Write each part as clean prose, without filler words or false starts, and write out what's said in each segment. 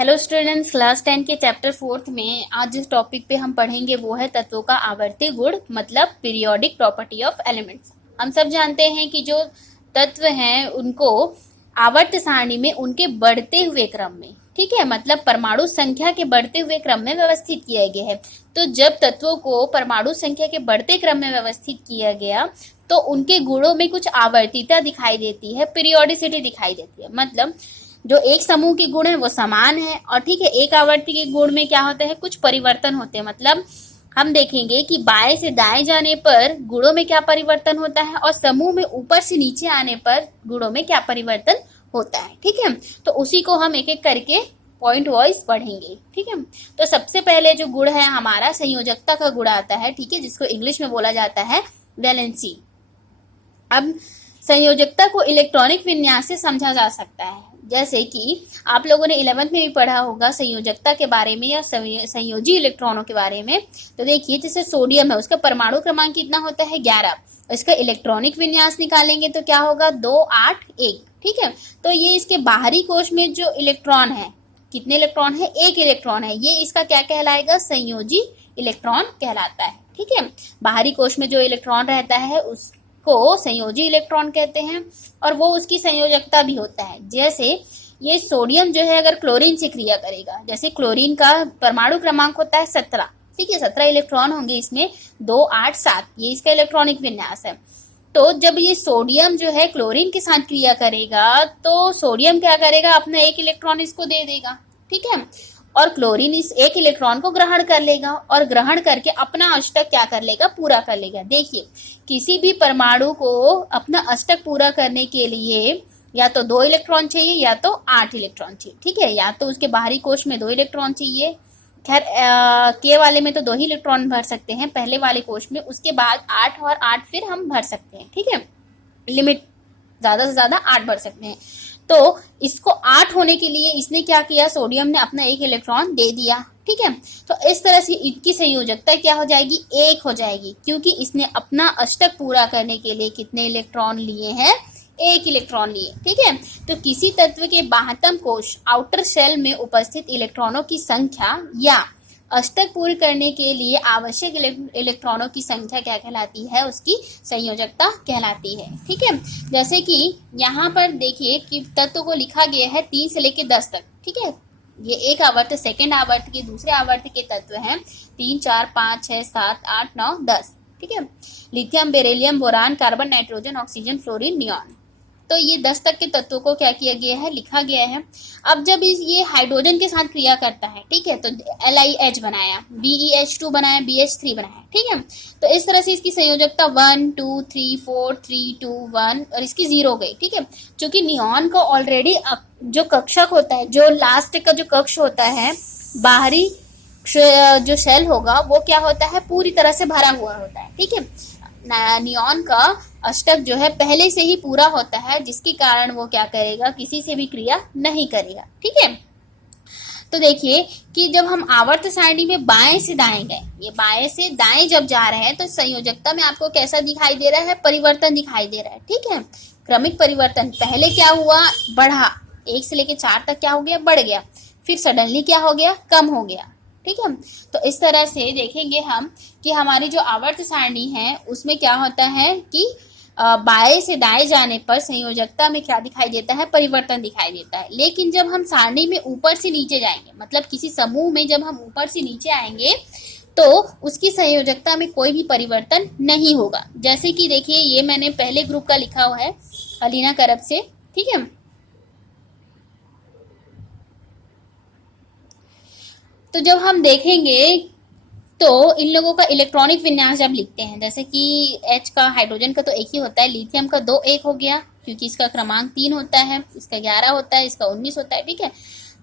Hello students, class 10 के chapter 4 में आज जिस टॉपिक पे हम पढ़ेंगे वो है तत्वों का आवर्ती गुण, मतलब पीरियोडिक प्रॉपर्टी ऑफ एलिमेंट्स। हम सब जानते हैं कि जो तत्व हैं उनको आवर्त सारणी में उनके बढ़ते हुए क्रम में, ठीक है, मतलब परमाणु संख्या के बढ़ते हुए क्रम में व्यवस्थित किया गया है। तो जब तत्वों को परमाणु संख्या के बढ़ते क्रम में व्यवस्थित किया गया तो उनके गुणों में कुछ आवर्तिता दिखाई देती है, पीरियोडिसिटी दिखाई देती है। मतलब जो एक समूह के गुण है वो समान है, और ठीक है, एक आवर्ती के गुण में क्या होता है, कुछ परिवर्तन होते हैं। मतलब हम देखेंगे कि बाएं से दाएं जाने पर गुणों में क्या परिवर्तन होता है और समूह में ऊपर से नीचे आने पर गुणों में क्या परिवर्तन होता है। ठीक है, तो उसी को हम एक एक करके पॉइंट वाइज पढ़ेंगे। ठीक है, तो सबसे पहले जो गुण है हमारा संयोजकता का गुण आता है, ठीक है, जिसको इंग्लिश में बोला जाता है वैलेंसी। अब संयोजकता को इलेक्ट्रॉनिक विन्यास से समझा जा सकता है, जैसे कि आप लोगों ने 11th में भी पढ़ा होगा संयोजकता के बारे में या संयोजी इलेक्ट्रॉनों के बारे में। तो देखिए, जैसे सोडियम है, उसका परमाणु क्रमांक कितना होता है 11। इसका इलेक्ट्रॉनिक विन्यास निकालेंगे तो क्या होगा 2 8 1। ठीक है, तो ये इसके बाहरी कोश में जो इलेक्ट्रॉन है, कितने इलेक्ट्रॉन है, एक इलेक्ट्रॉन है, ये इसका क्या कहलाएगा, संयोजी इलेक्ट्रॉन कहलाता है। ठीक है, बाहरी कोश में जो इलेक्ट्रॉन रहता है उस को संयोजी इलेक्ट्रॉन कहते हैं, और वो उसकी संयोजकता भी होता है। जैसे ये सोडियम जो है अगर क्लोरीन से क्रिया करेगा, जैसे क्लोरीन का परमाणु क्रमांक होता है 17, ठीक है, 17 इलेक्ट्रॉन होंगे इसमें, 2 8 7, ये इसका इलेक्ट्रॉनिक विन्यास है। तो जब ये सोडियम जो है क्लोरीन के साथ क्रिया करेगा तो सोडियम क्या करेगा, अपना एक इलेक्ट्रॉन इसको दे देगा। ठीक है, और क्लोरीन इस एक इलेक्ट्रॉन को ग्रहण कर लेगा और ग्रहण करके अपना अष्टक क्या कर लेगा, पूरा कर लेगा। देखिए, किसी भी परमाणु को अपना अष्टक पूरा करने के लिए या तो 2 इलेक्ट्रॉन चाहिए या तो 8 इलेक्ट्रॉन चाहिए। ठीक है, या तो उसके बाहरी कोश में 2 इलेक्ट्रॉन चाहिए, खैर के वाले में तो 2 ही इलेक्ट्रॉन भर सकते हैं पहले वाले कोश में, उसके बाद 8 और 8 फिर हम भर सकते हैं। ठीक है, लिमिट ज्यादा से ज्यादा 8 भर सकते हैं। तो इसको 8 होने के लिए इसने क्या किया, सोडियम ने अपना एक इलेक्ट्रॉन दे दिया। ठीक है, तो इस तरह से इनकी संयोजकता क्या हो जाएगी, 1 हो जाएगी, क्योंकि इसने अपना अष्टक पूरा करने के लिए कितने इलेक्ट्रॉन लिए हैं, 1 इलेक्ट्रॉन लिए। ठीक है, तो किसी तत्व के बाह्यतम कोश आउटर शेल में उपस्थित इलेक्ट्रॉनों की संख्या या अष्टक पूर्ण करने के लिए आवश्यक इलेक्ट्रॉनों की संख्या क्या कहलाती है, उसकी संयोजकता कहलाती है। ठीक है, जैसे कि यहाँ पर देखिए कि तत्व को लिखा गया है 3 से लेकर 10 तक। ठीक है, ये एक आवर्त, सेकेंड आवर्त के दूसरे आवर्त के तत्व हैं 3 4 5 6 7 8 9 10। ठीक है, lithium, beryllium, boron, carbon, nitrogen, oxygen, fluorine, neon. तो ये 10 तक के तत्वों को क्या किया गया है, लिखा गया है। अब जब ये हाइड्रोजन के साथ क्रिया करता है, ठीक है, तो LiH बनाया, BeH2 बनाया, BH3 बनाया। ठीक है, तो इस तरह से इसकी संयोजकता 1 2 3 4 3 2 1 और इसकी 0 गई। ठीक है, क्योंकि नियॉन को ऑलरेडी जो कक्षक होता है, जो लास्ट का जो कक्ष होता है, बाहरी जो शेल होगा वो क्या होता है, पूरी तरह से भरा हुआ होता है। ठीक है, नियॉन का अष्टक जो है पहले से ही पूरा होता है, जिसके कारण वो क्या करेगा, किसी से भी क्रिया नहीं करेगा। ठीक है, तो देखिए कि जब हम आवर्त सारणी में बाएं से दाएं गए, ये बाएं से दाएं जब जा रहे हैं तो संयोजकता में आपको कैसा दिखाई दे रहा है, परिवर्तन दिखाई दे रहा है। ठीक है, क्रमिक परिवर्तन, पहले क्या हुआ, बढ़ा, 1 से लेकर 4 तक क्या हो गया, बढ़ गया, फिर सडनली क्या हो गया, कम हो गया। ठीक है, तो इस तरह से देखेंगे हम कि हमारी जो आवर्त सारणी है उसमें क्या होता है कि बाएं से दाएं जाने पर संयोजकता में क्या दिखाई देता है, परिवर्तन दिखाई देता है। लेकिन जब हम सारणी में ऊपर से नीचे जाएंगे, मतलब किसी समूह में जब हम ऊपर से नीचे आएंगे तो उसकी संयोजकता में कोई भी परिवर्तन नहीं होगा। जैसे कि देखिए, ये मैंने पहले ग्रुप का लिखा हुआ है अलीना करब से। ठीक है, तो जब हम देखेंगे तो इन लोगों का इलेक्ट्रॉनिक विन्यास जब लिखते हैं, जैसे कि H का, हाइड्रोजन का तो 1 ही होता है, लिथियम का 2 1 हो गया क्योंकि इसका क्रमांक 3 होता है, इसका 11 होता है, इसका 19 होता है। ठीक है,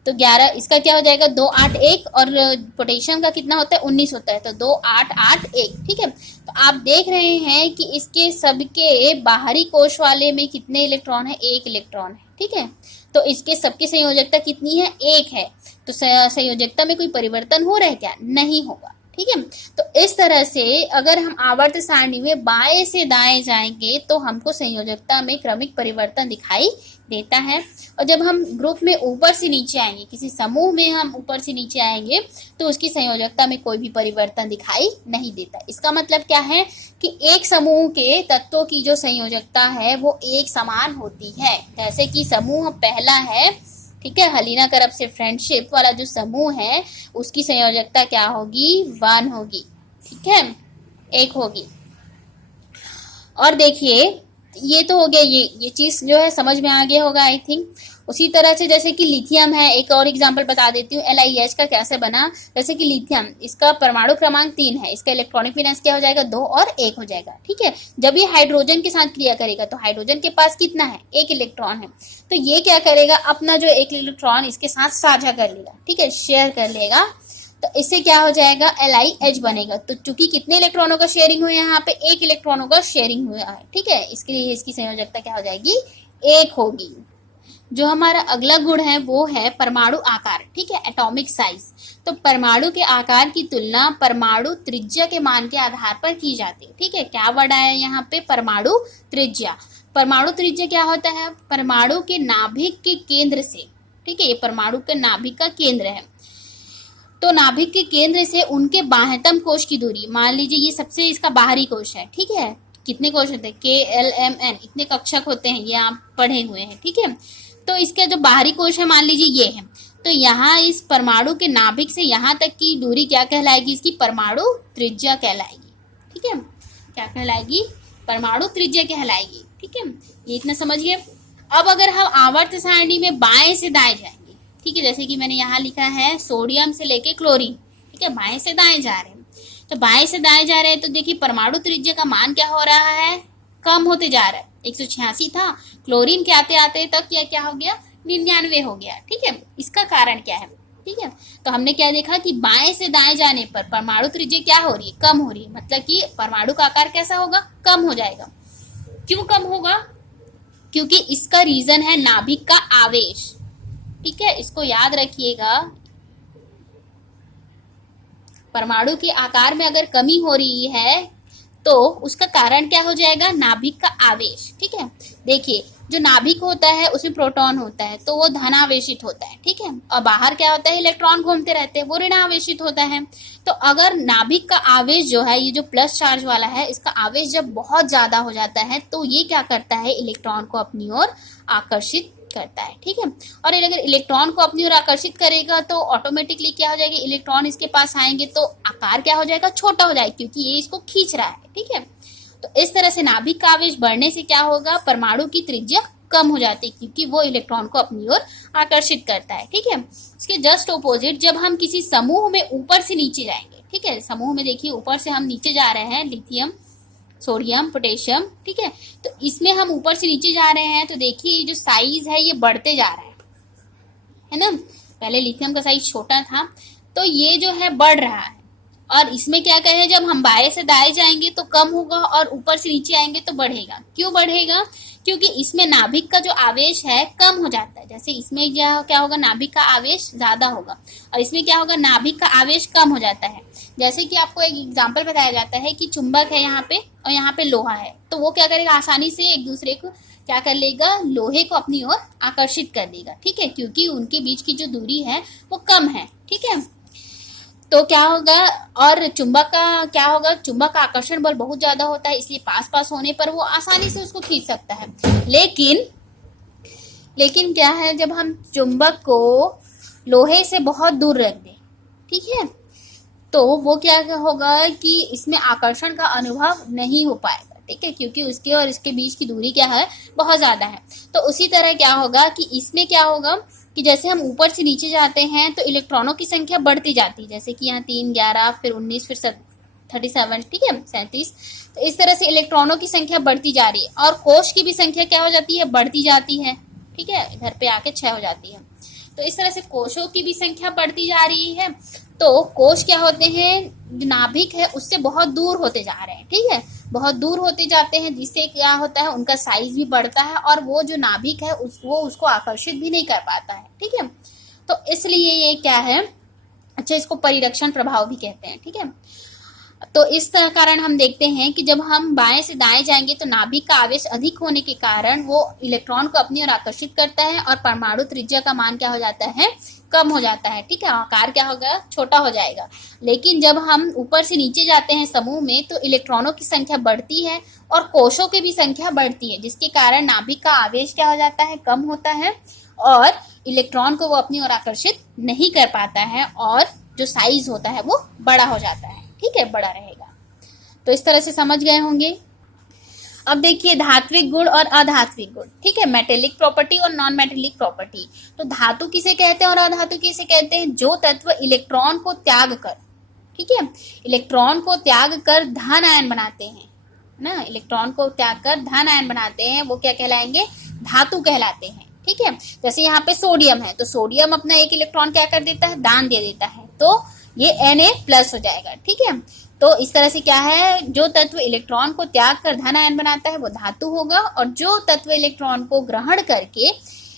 तो 11 इसका क्या हो जाएगा, 2 8 1, और पोटेशियम का कितना होता है, 19 होता है, तो 2 8 8 1। ठीक है, तो आप देख रहे हैं कि इसके सबके बाहरी कोश वाले में कितने इलेक्ट्रॉन है, 1 इलेक्ट्रॉन है। ठीक है, तो इसके सबकी संयोजकता कितनी है, 1 है। तो संयोजकता में कोई परिवर्तन हो रहा है क्या, नहीं होगा। ठीक है। तो इस तरह से अगर हम आवर्त सारणी में बाएं से दाएं जाएंगे तो हमको संयोजकता में क्रमिक परिवर्तन दिखाई देता है, और जब हम ग्रुप में ऊपर से नीचे आएंगे, किसी समूह में हम ऊपर से नीचे आएंगे तो उसकी संयोजकता में कोई भी परिवर्तन दिखाई नहीं देता। इसका मतलब क्या है कि एक समूह के तत्वों की जो संयोजकता है वो एक समान होती है। जैसे कि समूह पहला है, ठीक है, हलीना करब से फ्रेंडशिप वाला जो समूह है उसकी संयोजकता क्या होगी, 1 होगी, ठीक है, 1 होगी। और देखिए ये तो हो गया, ये चीज जो है समझ में आ गया होगा आई थिंक। उसी तरह से जैसे कि लिथियम है, एक और एग्जांपल बता देती हूँ LiH का कैसे बना। जैसे कि लिथियम, इसका परमाणु क्रमांक 3 है, इसका इलेक्ट्रॉनिक विन्यास क्या हो जाएगा, 2 और 1 हो जाएगा, ठीक है। जब ये हाइड्रोजन के साथ क्रिया करेगा तो हाइड्रोजन के पास कितना है, 1 इलेक्ट्रॉन है, तो ये क्या करेगा, अपना जो 1 इलेक्ट्रॉन इसके साथ साझा कर लेगा, ठीक है, शेयर कर लेगा, तो इससे क्या हो जाएगा, LiH बनेगा। तो चूंकि कितने इलेक्ट्रॉनों का शेयरिंग हुआ है, यहाँ पे 1 इलेक्ट्रॉनों का शेयरिंग हुआ है, ठीक है, इसके लिए इसकी संयोजकता क्या हो जाएगी, 1 होगी। जो हमारा अगला गुण है वो है परमाणु आकार, ठीक है, एटॉमिक साइज। तो परमाणु के आकार की तुलना परमाणु त्रिज्या के मान के आधार पर की जाती है, ठीक है। क्या वर्ड आया यहाँ पे, परमाणु त्रिज्या। परमाणु त्रिज्या क्या होता है, परमाणु के नाभिक के केंद्र से, ठीक है, ये परमाणु के नाभिक का केंद्र है, तो नाभिक के केंद्र से उनके बाह्यतम कोश की दूरी, मान लीजिए ये सबसे इसका बाहरी कोश है, ठीक है, कितने कोश होते हैं, KLMN, इतने कक्षक होते हैं, ये आप पढ़े हुए हैं, ठीक है। तो इसका जो बाहरी कोश है मान लीजिए ये है, तो यहाँ इस परमाणु के नाभिक से यहाँ तक की दूरी क्या कहलाएगी, इसकी परमाणु त्रिज्या कहलाएगी, ठीक है, क्या कहलाएगी, परमाणु त्रिज्या कहलाएगी, ठीक है, ये इतना समझिए। अब अगर हम आवर्त सारणी में बाएं से दाएं जाएंगे, ठीक है, जैसे कि मैंने यहाँ लिखा है सोडियम से लेके क्लोरीन, ठीक है, बाएं से दाएं जा रहे हैं, तो बाएं से दाएं जा रहे हैं तो देखिए परमाणु त्रिज्या का मान क्या हो रहा है, कम होते जा रहा है। 186 था, क्लोरीन के आते आते तक क्या हो गया, 99 हो गया, ठीक है। इसका कारण क्या है, ठीक है, तो हमने क्या देखा कि बाएं से दाएं जाने पर परमाणु त्रिज्या क्या हो रही है, कम हो रही है, मतलब कि परमाणु का आकार कैसा होगा, कम हो जाएगा। क्यों कम होगा, क्योंकि इसका रीजन है नाभिक का आवेश, ठीक है, इसको याद रखिएगा। परमाणु के आकार में अगर कमी हो रही है तो उसका कारण क्या हो जाएगा, नाभिक का आवेश, ठीक है। देखिए जो नाभिक होता है उसमें प्रोटॉन होता है तो वो धनावेशित होता है, ठीक है, और बाहर क्या होता है, इलेक्ट्रॉन घूमते रहते हैं, वो ऋणावेशित होता है। तो अगर नाभिक का आवेश जो है, ये जो प्लस चार्ज वाला है, इसका आवेश जब बहुत ज्यादा हो जाता है तो ये क्या करता है, इलेक्ट्रॉन को अपनी ओर आकर्षित करता है, ठीक है। और अगर इलेक्ट्रॉन को अपनी ओर आकर्षित करेगा तो ऑटोमेटिकली क्या हो जाएगा, इलेक्ट्रॉन इसके पास आएंगे तो आकार क्या हो जाएगा, छोटा हो जाएगा, क्योंकि ये इसको खींच रहा है, ठीक है। तो इस तरह से नाभिक का आवेश बढ़ने से क्या होगा, परमाणु की त्रिज्या कम हो जाती है, क्योंकि वो इलेक्ट्रॉन को अपनी ओर आकर्षित करता है, ठीक है। इसके जस्ट ऑपोजिट जब हम किसी समूह में ऊपर से नीचे जाएंगे, ठीक है, समूह में देखिए ऊपर से हम नीचे जा रहे हैं, लिथियम, सोडियम, पोटेशियम, ठीक है, तो इसमें हम ऊपर से नीचे जा रहे हैं तो देखिए जो साइज है ये बढ़ते जा रहा है ना। पहले लिथियम का साइज छोटा था तो ये जो है बढ़ रहा है, और इसमें क्या कहे, जब हम बाएं से दाएं जाएंगे तो कम होगा और ऊपर से नीचे आएंगे तो बढ़ेगा। क्यों बढ़ेगा, क्योंकि इसमें नाभिक का जो आवेश है कम हो जाता है, जैसे इसमें क्या होगा, नाभिक का आवेश ज्यादा होगा और इसमें क्या होगा, नाभिक का आवेश कम हो जाता है। जैसे कि आपको एक एग्जांपल बताया जाता है कि चुंबक है यहाँ पे और यहाँ पे लोहा है, तो वो क्या करेगा, आसानी से एक दूसरे को क्या कर लेगा, लोहे को अपनी ओर आकर्षित कर देगा, ठीक है, क्योंकि उनके बीच की जो दूरी है वो कम है, ठीक है। तो क्या होगा, और चुंबक का क्या होगा, चुंबक का आकर्षण बल बहुत ज्यादा होता है, इसलिए पास पास होने पर वो आसानी से उसको खींच सकता है। लेकिन क्या है, जब हम चुंबक को लोहे से बहुत दूर रख दें, ठीक है, तो वो क्या होगा कि इसमें आकर्षण का अनुभव नहीं हो पाएगा, ठीक है, क्योंकि उसके और इसके बीच की दूरी क्या है, बहुत ज्यादा है। तो उसी तरह क्या होगा कि इसमें क्या होगा कि जैसे हम ऊपर से नीचे जाते हैं तो इलेक्ट्रॉनों की संख्या बढ़ती जाती है, जैसे कि यहाँ 3, 11, फिर 19, फिर 37, ठीक है, 37। तो इस तरह से इलेक्ट्रॉनों की संख्या बढ़ती जा रही है और कोश की भी संख्या क्या हो जाती है, बढ़ती जाती है, ठीक है, इधर पे आके 6 हो जाती है। तो इस तरह से कोशों की भी संख्या बढ़ती जा रही है। तो कोश क्या होते हैं, नाभिक है उससे बहुत दूर होते जा रहे हैं, ठीक है, बहुत दूर होते जाते हैं, जिससे क्या होता है, उनका साइज भी बढ़ता है और वो जो नाभिक है वो उसको आकर्षित भी नहीं कर पाता है, ठीक है। तो इसलिए ये क्या है, अच्छा, इसको परिरक्षण प्रभाव भी कहते हैं, ठीक है। तो इस तरह कारण हम देखते हैं कि जब हम बाएं से दाएं जाएंगे तो नाभिक का आवेश अधिक होने के कारण वो इलेक्ट्रॉन को अपनी ओर आकर्षित करता है और परमाणु त्रिज्या का मान क्या हो जाता है, कम हो जाता है, ठीक है, आकार क्या होगा, छोटा हो जाएगा। लेकिन जब हम ऊपर से नीचे जाते हैं समूह में तो इलेक्ट्रॉनों की संख्या बढ़ती है और कोशों की भी संख्या बढ़ती है, जिसके कारण नाभिक का आवेश क्या हो जाता है, कम होता है और इलेक्ट्रॉन को वो अपनी ओर आकर्षित नहीं कर पाता है और जो साइज होता है वो बड़ा हो जाता है, ठीक है, बड़ा रहेगा। तो इस तरह से समझ गए होंगे। अब देखिए धात्विक गुण और अधात्विक गुण, ठीक है, मेटेलिक प्रॉपर्टी और नॉन मेटेलिक प्रॉपर्टी। तो धातु किसे कहते हैं और अधातु किसे कहते हैं, जो तत्व इलेक्ट्रॉन को त्याग कर, ठीक है, इलेक्ट्रॉन को त्याग कर धन आयन बनाते हैं ना, इलेक्ट्रॉन को त्याग कर धन आयन बनाते हैं, वो क्या कहलाएंगे, धातु कहलाते हैं, ठीक है। जैसे यहाँ पे सोडियम है तो सोडियम अपना एक इलेक्ट्रॉन क्या कर देता है, दान दे देता है, तो ये Na+ हो जाएगा, ठीक है। तो इस तरह से क्या है, जो तत्व इलेक्ट्रॉन को त्याग कर धन आयन बनाता है वो धातु होगा और जो तत्व इलेक्ट्रॉन को ग्रहण करके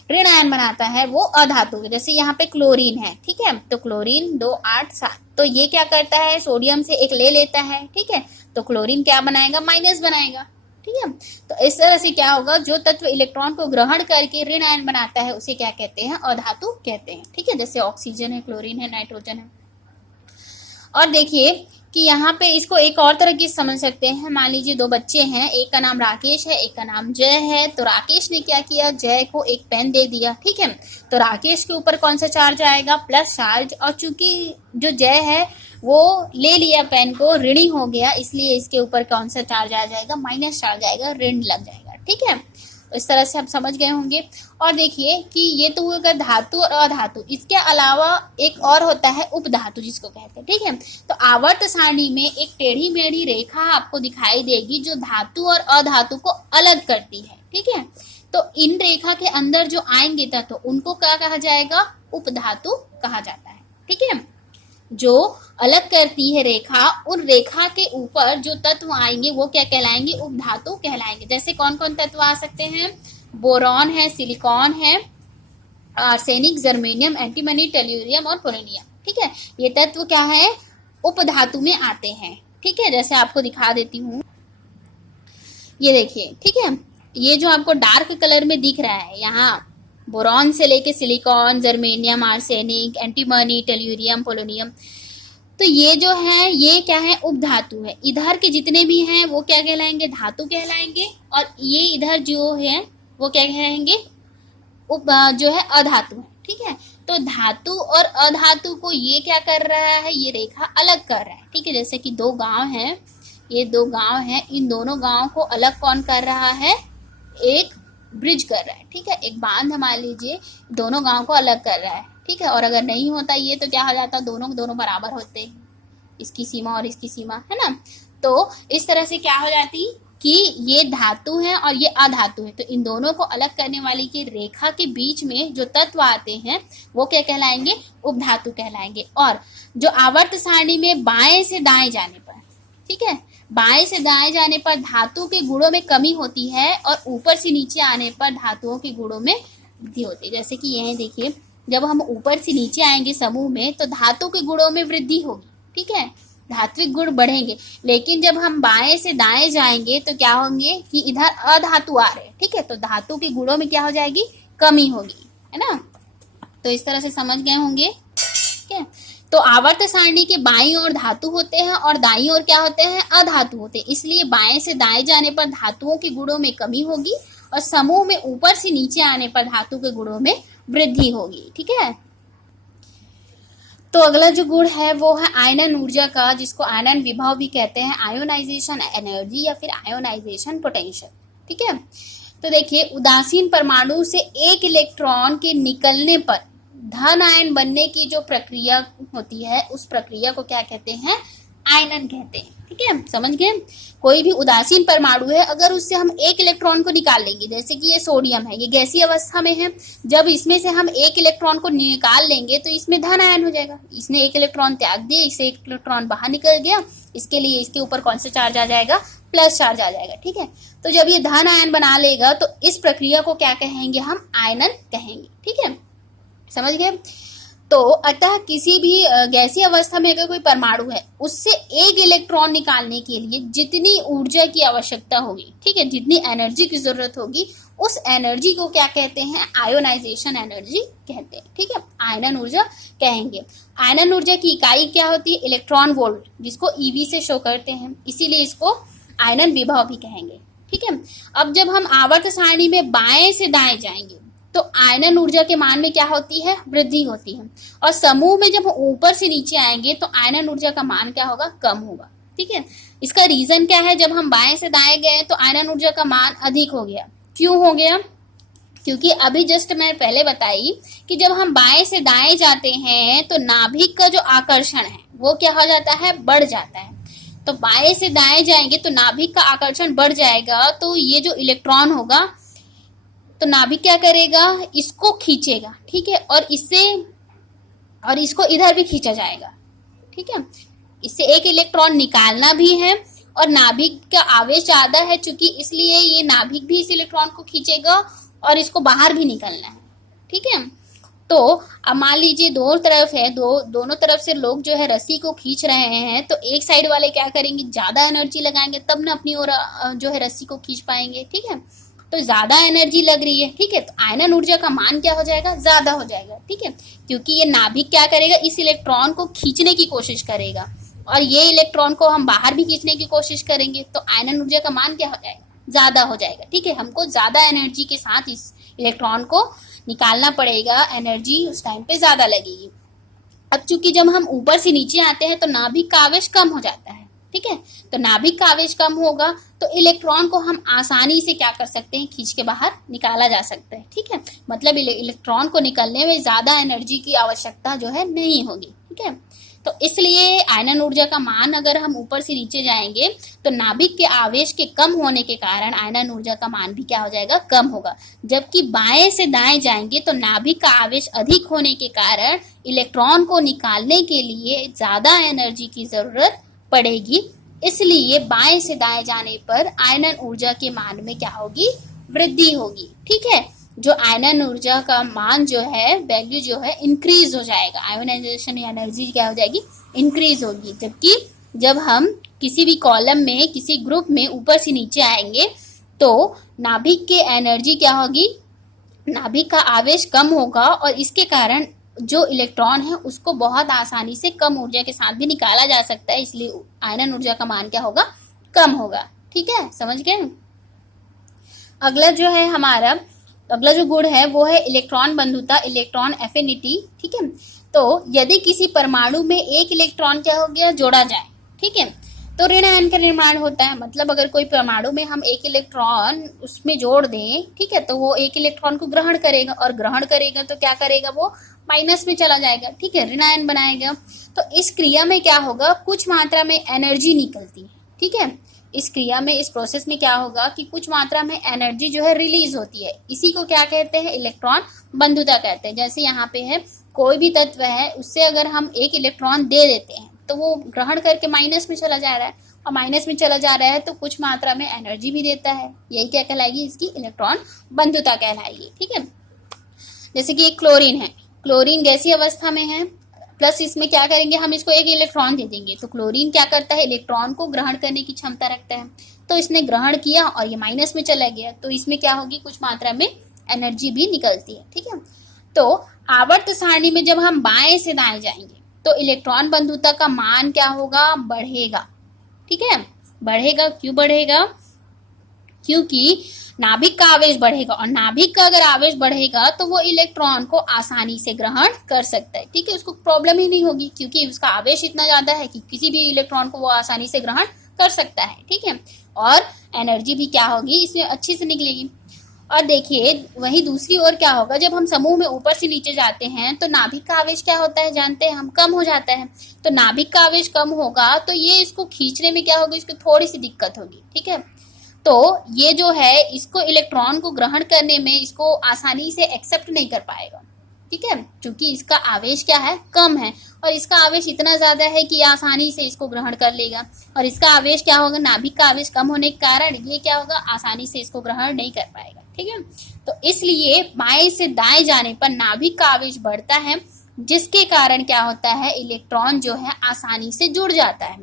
ऋण आयन बनाता है वो अधातु होगा। जैसे यहाँ पे क्लोरीन है, ठीक है, तो क्लोरीन 2 8 7, तो ये क्या करता है, सोडियम से एक ले लेता है, ठीक है, तो क्लोरीन क्या बनाएगा, माइनस बनाएगा, ठीक है। तो इस तरह से क्या होगा, जो तत्व इलेक्ट्रॉन को ग्रहण करके ऋण आयन बनाता है उसे क्या कहते हैं, अधातु कहते हैं, ठीक है। जैसे ऑक्सीजन है, क्लोरीन है, नाइट्रोजन है। और देखिए कि यहाँ पे इसको एक और तरह की समझ सकते हैं। मान लीजिए 2 बच्चे हैं, एक का नाम राकेश है, एक का नाम जय है। तो राकेश ने क्या किया, जय को एक पेन दे दिया, ठीक है। तो राकेश के ऊपर कौन सा चार्ज आएगा, प्लस चार्ज, और चूंकि जो जय है वो ले लिया पेन को, ऋणी हो गया, इसलिए इसके ऊपर कौन सा चार्ज आ जाएगा, माइनस चार्ज आएगा, ऋण लग जाएगा, ठीक है। इस तरह से आप समझ गए होंगे। और देखिए कि ये तो होगा धातु और अधातु, इसके अलावा एक और होता है उपधातु जिसको कहते हैं, ठीक है। तो आवर्त सारणी में एक टेढ़ी मेढ़ी रेखा आपको दिखाई देगी जो धातु और अधातु को अलग करती है, ठीक है। तो इन रेखा के अंदर जो आएंगे तत्व उनको क्या कहा जाएगा, उपधातु कहा जाता है, ठीक है। जो अलग करती है रेखा, उन रेखा के ऊपर जो तत्व आएंगे वो क्या कहलाएंगे, उपधातु कहलाएंगे। जैसे कौन कौन तत्व आ सकते हैं, बोरॉन है, सिलिकॉन है, आर्सेनिक, जर्मेनियम, एंटीमनी, टेल्यूरियम और पोलोनियम, ठीक है। ये तत्व क्या है, उपधातु में आते हैं, ठीक है। जैसे आपको दिखा देती हूँ, ये देखिए, ठीक है, ये जो आपको डार्क कलर में दिख रहा है यहाँ, बोरॉन से लेके silicon, germanium, arsenic, antimony, tellurium, polonium, तो ये जो है ये क्या है, उपधातु है। इधर के जितने भी हैं वो क्या कहलाएंगे, धातु कहलाएंगे, और ये इधर जो है वो क्या कहेंगे, जो है अधातु है, ठीक है। तो धातु और अधातु को ये क्या कर रहा है, ये रेखा अलग कर रहा है, ठीक है। जैसे कि 2 गांव हैं, ये 2 गांव हैं, इन दोनों गांव को अलग कौन कर रहा है, एक ब्रिज कर रहा है, ठीक है, एक बांध मान लीजिए दोनों गांव को अलग कर रहा है, ठीक है। और अगर नहीं होता ये तो क्या हो जाता, दोनों बराबर होते, इसकी सीमा और इसकी सीमा, है ना। तो इस तरह से क्या हो जाती कि ये धातु है और ये अधातु है, तो इन दोनों को अलग करने वाली की रेखा के बीच में जो तत्व आते हैं वो क्या कहलाएंगे, उपधातु कहलाएंगे। और जो आवर्त सारणी में बाएं से दाएं जाने पर, ठीक है, बाएं से दाएं जाने पर धातु के गुणों में कमी होती है और ऊपर से नीचे आने पर धातुओं के गुणों में वृद्धि होती है। जैसे कि यह देखिए, जब हम ऊपर से नीचे आएंगे समूह में तो धातु के गुणों में वृद्धि होगी, ठीक है, धात्विक गुण बढ़ेंगे। लेकिन जब हम बाएं से दाएं जाएंगे तो क्या होंगे कि इधर अधातु आ रहे हैं, ठीक है, तो धातु के गुणों में क्या हो जाएगी, कमी होगी, है ना। तो इस तरह से समझ गए होंगे, ठीक है। तो आवर्त सारणी के बाईं ओर धातु होते हैं और दाईं ओर क्या होते हैं, अधातु होते हैं। इसलिए बाएं से दाएं जाने पर धातुओं के गुणों में कमी होगी और समूह में ऊपर से नीचे आने पर धातु के गुणों में वृद्धि होगी, ठीक है। तो अगला जो गुण है वो है आयनन ऊर्जा का, जिसको आयनन विभव भी कहते हैं, आयोनाइजेशन एनर्जी या फिर आयोनाइजेशन पोटेंशियल, ठीक है। तो देखिए, उदासीन परमाणु से एक इलेक्ट्रॉन के निकलने पर धन आयन बनने की जो प्रक्रिया होती है उस प्रक्रिया को क्या कहते हैं, आयनन कहते हैं, ठीक है, समझ गए। कोई भी उदासीन परमाणु है, अगर उससे हम एक इलेक्ट्रॉन को निकाल लेंगे, जैसे कि ये सोडियम है, ये गैसीय अवस्था में है, जब इसमें से हम एक इलेक्ट्रॉन को निकाल लेंगे तो इसमें धन आयन हो जाएगा। इसने एक इलेक्ट्रॉन त्याग दिया, इससे एक इलेक्ट्रॉन बाहर निकल गया, इसके लिए इसके ऊपर कौन सा चार्ज आ जाएगा, प्लस चार्ज आ जाएगा, ठीक है। तो जब ये धन आयन बना लेगा तो इस प्रक्रिया को क्या कहेंगे, हम आयनन कहेंगे, ठीक है, समझ गए। तो अतः किसी भी गैसीय अवस्था में अगर कोई परमाणु है, उससे एक इलेक्ट्रॉन निकालने के लिए जितनी ऊर्जा की आवश्यकता होगी, ठीक है, जितनी एनर्जी की जरूरत होगी, उस एनर्जी को क्या कहते हैं? आयोनाइजेशन एनर्जी कहते हैं, ठीक है, आयनन ऊर्जा कहेंगे। आयनन ऊर्जा की इकाई क्या होती है? इलेक्ट्रॉन वोल्ट, जिसको ईवी से शो करते हैं, इसीलिए इसको आयनन विभव भी कहेंगे, ठीक है। अब जब हम आवर्त सारणी में बाएं से दाएं जाएंगे तो आयनन ऊर्जा के मान में क्या होती है? वृद्धि होती है। और समूह में जब हम ऊपर से नीचे आएंगे तो आयनन ऊर्जा का मान क्या होगा? कम होगा, ठीक है। इसका रीजन क्या है? जब हम बाएं से दाएं गए तो आयनन ऊर्जा का मान अधिक हो गया। क्यों हो गया? क्योंकि अभी जस्ट मैं पहले बताई कि जब हम बाएं से दाएं जाते हैं तो नाभिक का जो आकर्षण है वो क्या हो जाता है? बढ़ जाता है। तो बाएं से दाएं जाएंगे तो नाभिक का आकर्षण बढ़ जाएगा, तो ये जो इलेक्ट्रॉन होगा तो नाभिक क्या करेगा? इसको खींचेगा, ठीक है, और इसको इधर भी खींचा जाएगा, ठीक है। इससे एक इलेक्ट्रॉन निकालना भी है और नाभिक का आवेश ज्यादा है चूंकि, इसलिए ये नाभिक भी इस इलेक्ट्रॉन को खींचेगा और इसको बाहर भी निकलना है, ठीक है। तो अब मान लीजिए दो तरफ है, दोनों तरफ से लोग जो है रस्सी को खींच रहे हैं, तो एक साइड वाले क्या करेंगे? ज्यादा एनर्जी लगाएंगे, तब ना अपनी ओर जो है रस्सी को खींच पाएंगे, ठीक है। तो ज्यादा एनर्जी लग रही है, ठीक है, तो आयनन ऊर्जा का मान क्या हो जाएगा? ज्यादा हो जाएगा, ठीक है, क्योंकि ये नाभिक क्या करेगा? इस इलेक्ट्रॉन को खींचने की कोशिश करेगा और ये इलेक्ट्रॉन को हम बाहर भी खींचने की कोशिश करेंगे, तो आयनन ऊर्जा का मान क्या हो जाएगा? ज्यादा हो जाएगा, ठीक है। हमको ज्यादा एनर्जी के साथ इस इलेक्ट्रॉन को निकालना पड़ेगा, एनर्जी उस टाइम पे ज्यादा लगेगी। अब चूंकि जब हम ऊपर से नीचे आते हैं तो नाभिक का आवेश कम हो जाता है, ठीक है, तो नाभिक का आवेश कम होगा तो इलेक्ट्रॉन को हम आसानी से क्या कर सकते हैं? खींच के बाहर निकाला जा सकता है, ठीक है। मतलब इलेक्ट्रॉन को निकलने में ज्यादा एनर्जी की आवश्यकता जो है नहीं होगी, ठीक है। तो इसलिए आयनन ऊर्जा का मान अगर हम ऊपर से नीचे जाएंगे तो नाभिक के आवेश के कम होने के कारण आयनन ऊर्जा का मान भी क्या हो जाएगा? कम होगा। जबकि बाएं से दाएं जाएंगे तो नाभिक का आवेश अधिक होने के कारण इलेक्ट्रॉन को निकालने के लिए ज्यादा एनर्जी की जरूरत पड़ेगी, इसलिए बाएं से दाएं जाने पर आयनन ऊर्जा के मान में क्या होगी? वृद्धि होगी, ठीक है। जो आयनन ऊर्जा का मान जो है, वैल्यू जो है इंक्रीज हो जाएगा, आयोनाइजेशन एनर्जी क्या हो जाएगी? इंक्रीज होगी। जबकि जब हम किसी भी कॉलम में, किसी ग्रुप में ऊपर से नीचे आएंगे तो नाभिक के एनर्जी क्या होगी? नाभिक का आवेश कम होगा और इसके कारण जो इलेक्ट्रॉन है उसको बहुत आसानी से कम ऊर्जा के साथ भी निकाला जा सकता है, इसलिए आयनन ऊर्जा का मान क्या होगा? कम होगा, ठीक है, समझ गए। अगला जो है हमारा, अगला जो गुण है वो है इलेक्ट्रॉन बंधुता, इलेक्ट्रॉन एफिनिटी, ठीक है। तो यदि किसी परमाणु में एक इलेक्ट्रॉन क्या हो गया? जोड़ा जाए, ठीक है, तो ऋण आयन का निर्माण होता है। मतलब अगर कोई परमाणु में हम एक इलेक्ट्रॉन उसमें जोड़ दें, ठीक है, तो वो एक इलेक्ट्रॉन को ग्रहण करेगा और ग्रहण करेगा तो क्या करेगा? वो माइनस में चला जाएगा, ठीक है, ऋण आयन बनाएगा। तो इस क्रिया में क्या होगा? कुछ मात्रा में एनर्जी निकलती है, ठीक है। इस क्रिया में, इस प्रोसेस में क्या होगा कि कुछ मात्रा में एनर्जी जो है रिलीज होती है, इसी को क्या कहते हैं? इलेक्ट्रॉन बंधुता कहते हैं। जैसे यहाँ पे है, कोई भी तत्व है उससे अगर हम एक इलेक्ट्रॉन दे देते हैं तो वो ग्रहण करके माइनस में चला जा रहा है, और माइनस में चला जा रहा है तो कुछ मात्रा में एनर्जी भी देता है, यही क्या कहलाएगी? इसकी इलेक्ट्रॉन बंधुता कहलाएगी, ठीक है। जैसे कि एक क्लोरीन है, क्लोरीन गैसीय अवस्था में है, प्लस इसमें क्या करेंगे? हम इसको एक इलेक्ट्रॉन दे देंगे, तो क्लोरीन क्या करता है? इलेक्ट्रॉन को ग्रहण करने की क्षमता रखता है, तो इसने ग्रहण किया और ये माइनस में चला गया, तो इसमें क्या होगी? कुछ मात्रा में एनर्जी भी निकलती है, ठीक है। तो आवर्त सारणी में जब हम बाएं से दाएं जाएंगे तो इलेक्ट्रॉन बंधुता का मान क्या होगा? बढ़ेगा, ठीक है, बढ़ेगा। क्यों बढ़ेगा? क्योंकि नाभिक का आवेश बढ़ेगा, और नाभिक का अगर आवेश बढ़ेगा तो वो इलेक्ट्रॉन को आसानी से ग्रहण कर सकता है, ठीक है, उसको प्रॉब्लम ही नहीं होगी क्योंकि उसका आवेश इतना ज्यादा है कि किसी भी इलेक्ट्रॉन को वो आसानी से ग्रहण कर सकता है, ठीक है। और एनर्जी भी क्या होगी? इसमें अच्छी से निकलेगी। और देखिए वही दूसरी ओर क्या होगा? जब हम समूह में ऊपर से नीचे जाते हैं तो नाभिक का आवेश क्या होता है? जानते हैं हम, कम हो जाता है। तो नाभिक का आवेश कम होगा तो ये इसको खींचने में क्या होगी? इसको थोड़ी सी दिक्कत होगी, ठीक है। तो ये जो है इसको इलेक्ट्रॉन को ग्रहण करने में इसको आसानी से एक्सेप्ट नहीं कर पाएगा, ठीक है, क्योंकि इसका आवेश क्या है? कम है, और इसका आवेश इतना ज्यादा है कि आसानी से इसको ग्रहण कर लेगा। और इसका आवेश क्या होगा? नाभिक का आवेश कम होने के कारण ये क्या होगा? आसानी से इसको ग्रहण नहीं कर पाएगा, ठीक है। तो इसलिए बाएं से दाएं जाने पर नाभिक का आवेश बढ़ता है, जिसके कारण क्या होता है, इलेक्ट्रॉन जो है आसानी से जुड़ जाता है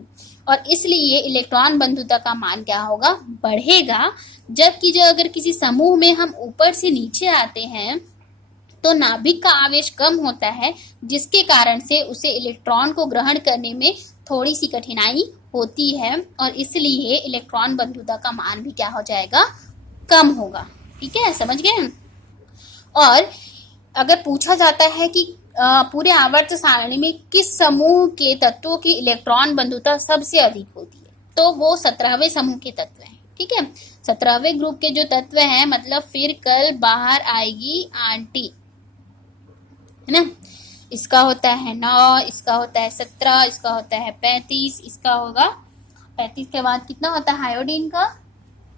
और इसलिए इलेक्ट्रॉन बंधुता का मान क्या होगा, बढ़ेगा। जबकि जो अगर किसी समूह में हम ऊपर से नीचे आते हैं तो नाभिक का आवेश कम होता है, जिसके कारण से उसे इलेक्ट्रॉन को ग्रहण करने में थोड़ी सी कठिनाई होती है और इसलिए इलेक्ट्रॉन बंधुता का मान भी क्या हो जाएगा, कम होगा। ठीक है, समझ गए। और अगर पूछा जाता है कि पूरे आवर्त सारणी में किस समूह के तत्वों की इलेक्ट्रॉन बंधुता सबसे अधिक होती है, तो वो 17वें समूह के तत्व हैं। ठीक है, 17वें ग्रुप के जो तत्व हैं, मतलब फिर कल बाहर आएगी आंटी, है ना। इसका होता है 9, इसका होता है 17, इसका होता है 35, इसका होगा 35 के बाद कितना होता है आयोडीन का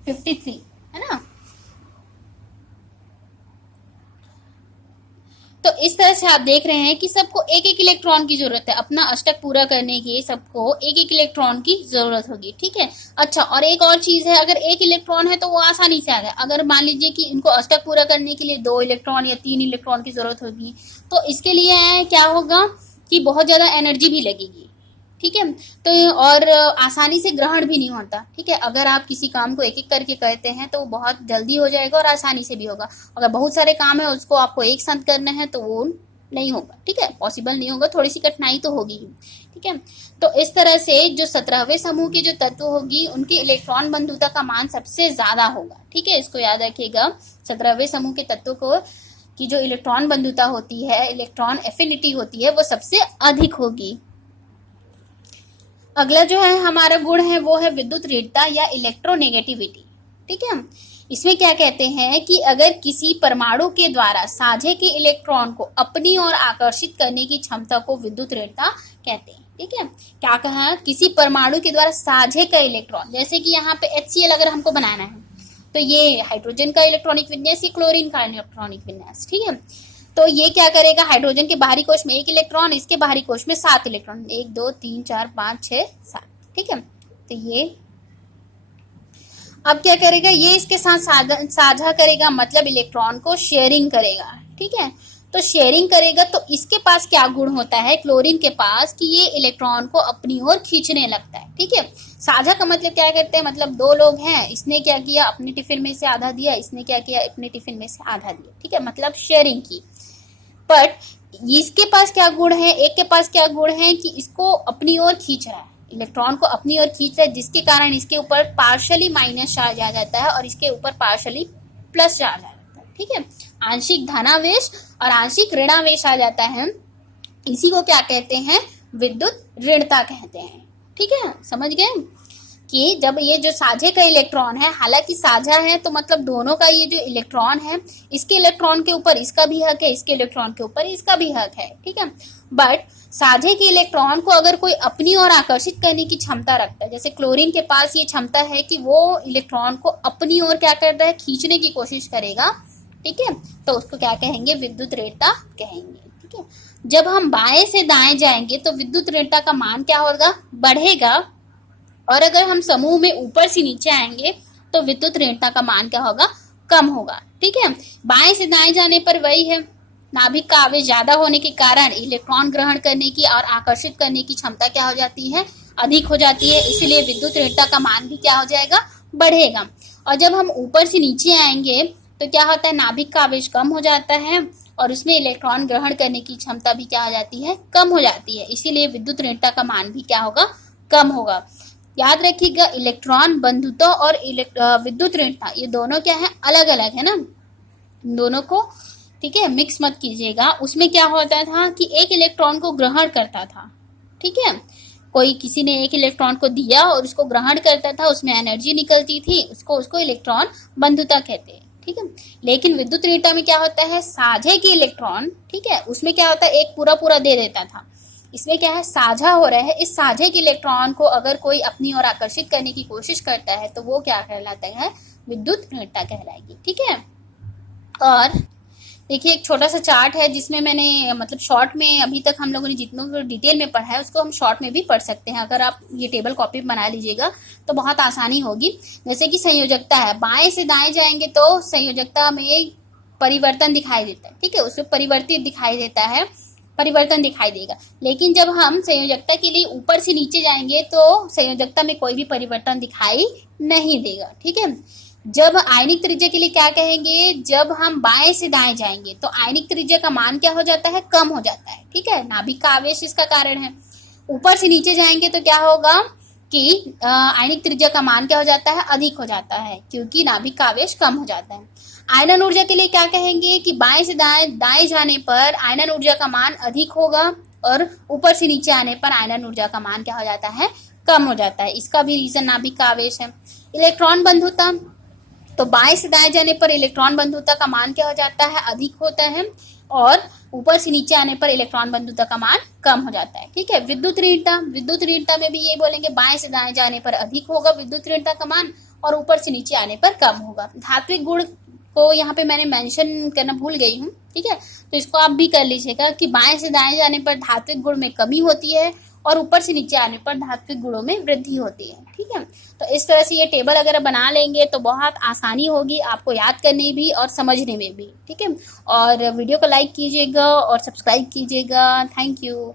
53, है ना। तो इस तरह से आप देख रहे हैं कि सबको एक एक इलेक्ट्रॉन की जरूरत है, अपना अष्टक पूरा करने के सबको एक एक इलेक्ट्रॉन की जरूरत होगी। ठीक है, अच्छा, और एक और चीज है, अगर एक इलेक्ट्रॉन है तो वो आसानी से आ जाए। अगर मान लीजिए कि इनको अष्टक पूरा करने के लिए 2 इलेक्ट्रॉन या 3 इलेक्ट्रॉन की जरूरत होगी, तो इसके लिए क्या होगा कि बहुत ज्यादा एनर्जी भी लगेगी। ठीक है, तो और आसानी से ग्रहण भी नहीं होता। ठीक है, अगर आप किसी काम को एक एक करके करते हैं तो बहुत जल्दी हो जाएगा और आसानी से भी होगा। अगर बहुत सारे काम है उसको आपको एक साथ करना है तो वो नहीं होगा। ठीक है, पॉसिबल नहीं होगा, थोड़ी सी कठिनाई तो होगी ही। ठीक है, तो इस तरह से जो 17वें समूह के जो तत्व होगी उनकी इलेक्ट्रॉन बंधुता का मान सबसे ज्यादा होगा। ठीक है, इसको याद रखिएगा, 17वें समूह के तत्वों को की जो इलेक्ट्रॉन बंधुता होती है, इलेक्ट्रॉन एफिनिटी होती है, वो सबसे अधिक होगी। अगला जो है हमारा गुण है वो है विद्युत ऋणता या इलेक्ट्रोनेगेटिविटी। ठीक है, इसमें क्या कहते हैं कि अगर किसी परमाणु के द्वारा साझे के इलेक्ट्रॉन को अपनी ओर आकर्षित करने की क्षमता को विद्युत ऋणता कहते हैं। ठीक है, क्या कहा, किसी परमाणु के द्वारा साझे का इलेक्ट्रॉन, जैसे कि यहाँ पे HCl अगर हमको बनाना है तो ये हाइड्रोजन का इलेक्ट्रॉनिक विन्यास, ये क्लोरीन का इलेक्ट्रॉनिक विन्यास। ठीक है, तो ये क्या करेगा, हाइड्रोजन के बाहरी कोश में 1 इलेक्ट्रॉन, इसके बाहरी कोश में 7 इलेक्ट्रॉन, 1 2 3 4 5 6 7। ठीक है, तो ये अब क्या करेगा, ये इसके साथ साझा करेगा, मतलब इलेक्ट्रॉन को शेयरिंग करेगा। ठीक है, तो शेयरिंग करेगा तो इसके पास क्या गुण होता है, क्लोरीन के पास, कि ये इलेक्ट्रॉन को अपनी ओर खींचने लगता है। ठीक है, साझा का मतलब क्या करते हैं, मतलब 2 लोग हैं, इसने क्या किया अपने टिफिन में से आधा दिया, इसने क्या किया अपने टिफिन में से आधा दिया। ठीक है, मतलब शेयरिंग की। बट इसके पास क्या गुण है, एक के पास क्या गुण है कि इसको अपनी ओर खींच रहा है, इलेक्ट्रॉन को अपनी ओर खींच रहा है, जिसके कारण इसके ऊपर पार्शियली माइनस चार्ज आ जाता है और इसके ऊपर पार्शियली प्लस चार्ज आ जाता है। ठीक है, आंशिक धनावेश और आंशिक ऋणावेश आ जाता है, इसी को क्या कहते हैं, विद्युत ऋणता कहते हैं। ठीक है, समझ गए कि जब ये जो साझे का इलेक्ट्रॉन है, हालांकि साझा है तो मतलब दोनों का ये जो इलेक्ट्रॉन है, इसके इलेक्ट्रॉन के ऊपर इसका भी हक है, इसके इलेक्ट्रॉन के ऊपर इसका भी हक है। ठीक है, बट साझे के इलेक्ट्रॉन को अगर कोई अपनी ओर आकर्षित करने की क्षमता रखता है, जैसे क्लोरीन के पास ये क्षमता है कि वो इलेक्ट्रॉन को अपनी ओर क्या करता है, खींचने की कोशिश करेगा। ठीक है, तो उसको क्या कहेंगे, विद्युत ऋणता कहेंगे। ठीक है, जब हम बाएं से दाएं जाएंगे तो विद्युत ऋणता का मान क्या होगा, बढ़ेगा, और अगर हम समूह में ऊपर से नीचे आएंगे तो विद्युत ऋणता का मान क्या होगा, कम होगा। ठीक है, बाएं से दाएं जाने पर वही है, नाभिक का आवेश ज्यादा होने के कारण इलेक्ट्रॉन ग्रहण करने की और आकर्षित करने की क्षमता क्या हो जाती है, अधिक हो जाती है, इसलिए विद्युत ऋणता का मान भी क्या हो जाएगा, बढ़ेगा। और जब हम ऊपर से नीचे आएंगे तो क्या होता है, नाभिक का आवेश कम हो जाता है और उसमें इलेक्ट्रॉन ग्रहण करने की क्षमता भी क्या हो जाती है, कम हो जाती है, इसीलिए विद्युत ऋणता का मान भी क्या होगा, कम होगा। याद रखिएगा, इलेक्ट्रॉन बंधुता और विद्युत ऋणता ये दोनों क्या है, अलग अलग है ना, दोनों को ठीक है मिक्स मत कीजिएगा। उसमें क्या होता था कि एक इलेक्ट्रॉन को ग्रहण करता था। ठीक है, कोई किसी ने एक इलेक्ट्रॉन को दिया और उसको ग्रहण करता था, उसमें एनर्जी निकलती थी, उसको इलेक्ट्रॉन बंधुता कहते हैं। ठीक है, लेकिन विद्युत ऋणता में क्या होता है, साझे के इलेक्ट्रॉन, ठीक है, उसमें क्या होता है, एक पूरा पूरा दे देता था, इसमें क्या है, साझा हो रहा है, इस साझे के इलेक्ट्रॉन को अगर कोई अपनी ओर आकर्षित करने की कोशिश करता है तो वो क्या कहलाता है, विद्युत ऋणता कहलाएगी। ठीक है, और देखिए एक छोटा सा चार्ट है जिसमें मैंने मतलब शॉर्ट में अभी तक हम लोगों ने जितनों को डिटेल में पढ़ा है उसको हम शॉर्ट में भी पढ़ सकते हैं। अगर आप ये टेबल कॉपी बना लीजिएगा तो बहुत आसानी होगी। जैसे कि संयोजकता है, बाएं से दाएं जाएंगे तो संयोजकता में परिवर्तन दिखाई देता है। ठीक है, उसमें परिवर्तित दिखाई देता है, परिवर्तन दिखाई देगा। लेकिन जब हम संयोजकता के लिए ऊपर से नीचे जाएंगे तो संयोजकता में कोई भी परिवर्तन दिखाई नहीं देगा। ठीक है। जब आयनिक त्रिज्या के लिए क्या कहेंगे, जब हम बाएं से दाएं जाएंगे तो आयनिक त्रिज्या का मान क्या हो जाता है, कम हो जाता है। ठीक है, नाभिक का आवेश इसका कारण है। ऊपर से नीचे जाएंगे तो क्या होगा कि आयनिक त्रिज्या का मान क्या हो जाता है, अधिक हो जाता है, क्योंकि नाभिक का आवेश कम हो जाता है। आयनन ऊर्जा के लिए क्या कहेंगे कि बाएं से दाएं जाने पर आयनन ऊर्जा का मान अधिक होगा और ऊपर से नीचे आने पर आयनन ऊर्जा का मान क्या हो जाता है, कम हो जाता है। इसका भी रीजन नाभिक का आवेश है। इलेक्ट्रॉन बंधुता, तो बाएं से दाएं जाने पर इलेक्ट्रॉन बंधुता का मान क्या हो जाता है, अधिक होता है, और ऊपर से नीचे आने पर इलेक्ट्रॉन बंधुता का मान कम हो जाता है। ठीक है। विद्युत ऋणता, विद्युत ऋणता में भी ये बोलेंगे बाएं से दाएं जाने पर अधिक होगा विद्युत ऋणता का मान और ऊपर से नीचे आने पर कम होगा। धात्विक गुण को यहाँ पे मैंने मेंशन करना भूल गई हूँ। ठीक है, तो इसको आप भी कर लीजिएगा कि बाएं से दाएं जाने पर धात्विक गुण में कमी होती है और ऊपर से नीचे आने पर धात्विक गुणों में वृद्धि होती है। ठीक है, तो इस तरह से ये टेबल अगर बना लेंगे तो बहुत आसानी होगी आपको याद करने भी और समझने में भी। ठीक है, और वीडियो को लाइक कीजिएगा और सब्सक्राइब कीजिएगा। Thank you.